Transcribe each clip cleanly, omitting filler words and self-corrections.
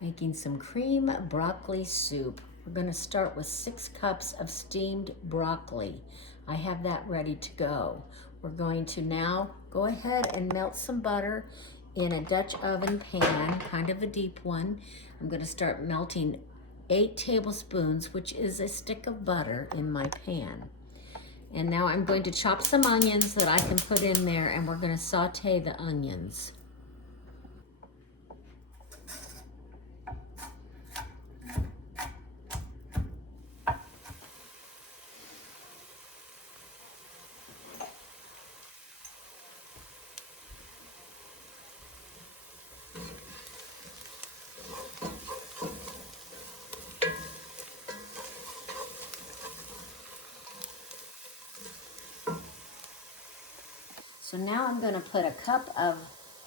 Making some cream broccoli soup. We're going to start with 6 cups of steamed broccoli. I have that ready to go. We're going to now go ahead and melt some butter in a Dutch oven pan, kind of a deep one. I'm going to start melting 8 tablespoons, which is a stick of butter, in my pan. And now I'm going to chop some onions that I can put in there, and we're going to saute the onions. So now I'm going to put a cup of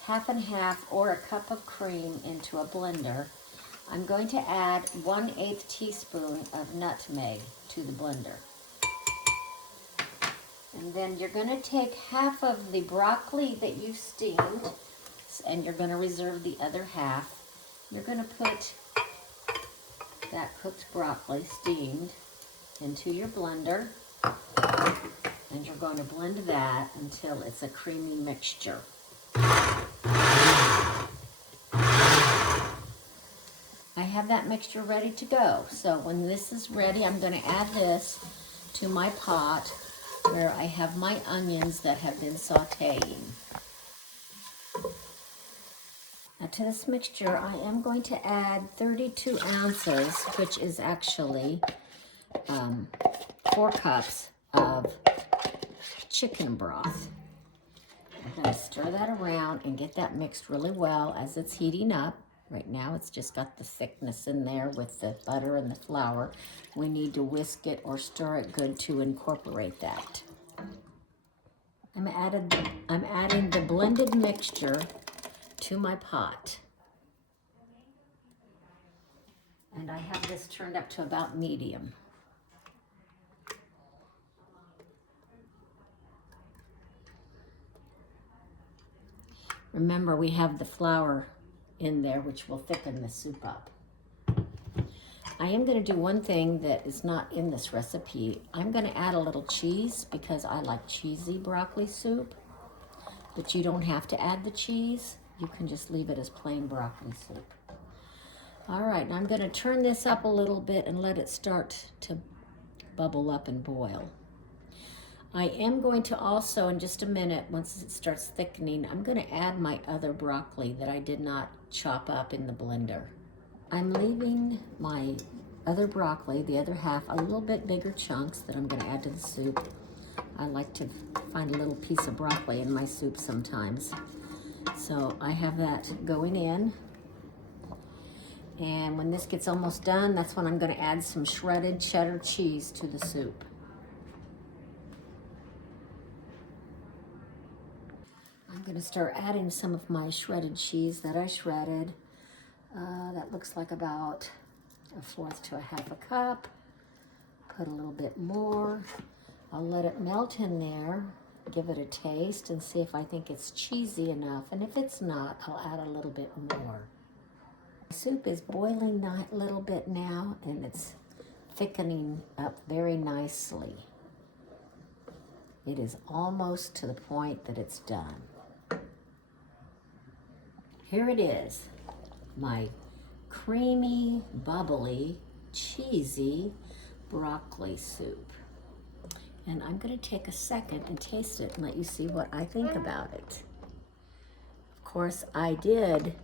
half and half or a cup of cream into a blender. I'm going to add 1/8 teaspoon of nutmeg to the blender. And then you're going to take half of the broccoli that you've steamed, and you're going to reserve the other half. You're going to put that cooked broccoli, steamed, into your blender. And you're going to blend that until it's a creamy mixture. I have that mixture ready to go. So when this is ready, I'm going to add this to my pot where I have my onions that have been sauteing. Now to this mixture, I am going to add 32 ounces, which is actually 4 cups of chicken broth. I'm going to stir that around and get that mixed really well as it's heating up. Right now it's just got the thickness in there with the butter and the flour. We need to whisk it or stir it good to incorporate that. I'm adding the blended mixture to my pot. And I have this turned up to about medium. Remember, we have the flour in there, which will thicken the soup up. I am going to do one thing that is not in this recipe. I'm going to add a little cheese because I like cheesy broccoli soup, but you don't have to add the cheese. You can just leave it as plain broccoli soup. All right, now I'm going to turn this up a little bit and let it start to bubble up and boil. I am going to also, in just a minute, once it starts thickening, I'm going to add my other broccoli that I did not chop up in the blender. I'm leaving my other broccoli, the other half, a little bit bigger chunks that I'm going to add to the soup. I like to find a little piece of broccoli in my soup sometimes. So I have that going in. And when this gets almost done, that's when I'm going to add some shredded cheddar cheese to the soup. I'm going to start adding some of my shredded cheese that I shredded. That looks like about 1/4 to 1/2 cup. Put a little bit more. I'll let it melt in there, give it a taste, and see if I think it's cheesy enough. And if it's not, I'll add a little bit more. The soup is boiling a little bit now, and it's thickening up very nicely. It is almost to the point that it's done. Here it is, my creamy, bubbly, cheesy broccoli soup. And I'm going to take a second and taste it and let you see what I think about it. Of course, I did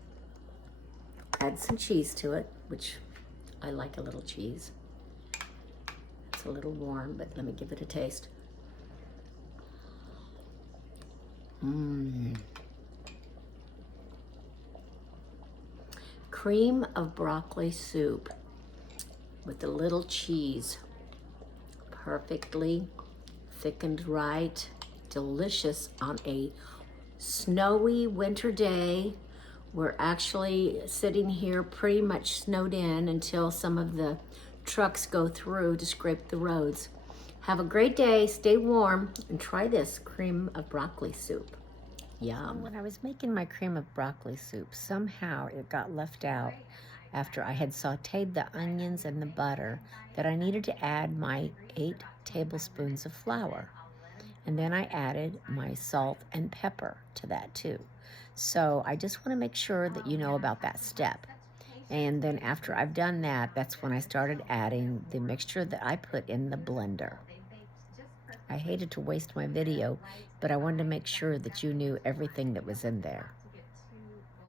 add some cheese to it, which I like a little cheese. It's a little warm, but let me give it a taste. Cream of broccoli soup with a little cheese. Perfectly thickened right. Delicious on a snowy winter day. We're actually sitting here pretty much snowed in until some of the trucks go through to scrape the roads. Have a great day, stay warm, and try this cream of broccoli soup. Yum. When I was making my cream of broccoli soup, somehow it got left out after I had sauteed the onions and the butter, that I needed to add my 8 tablespoons of flour. And then I added my salt and pepper to that too. So I just want to make sure that you know about that step. And then after I've done that, that's when I started adding the mixture that I put in the blender. I hated to waste my video, but I wanted to make sure that you knew everything that was in there.